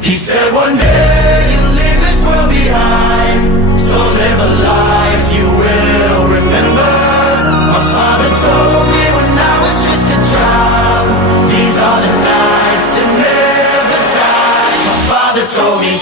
He said one day you'll leave this world behind, so live a life you will remember. My father told me when I was just a child, these are the nights that never die. My father told me.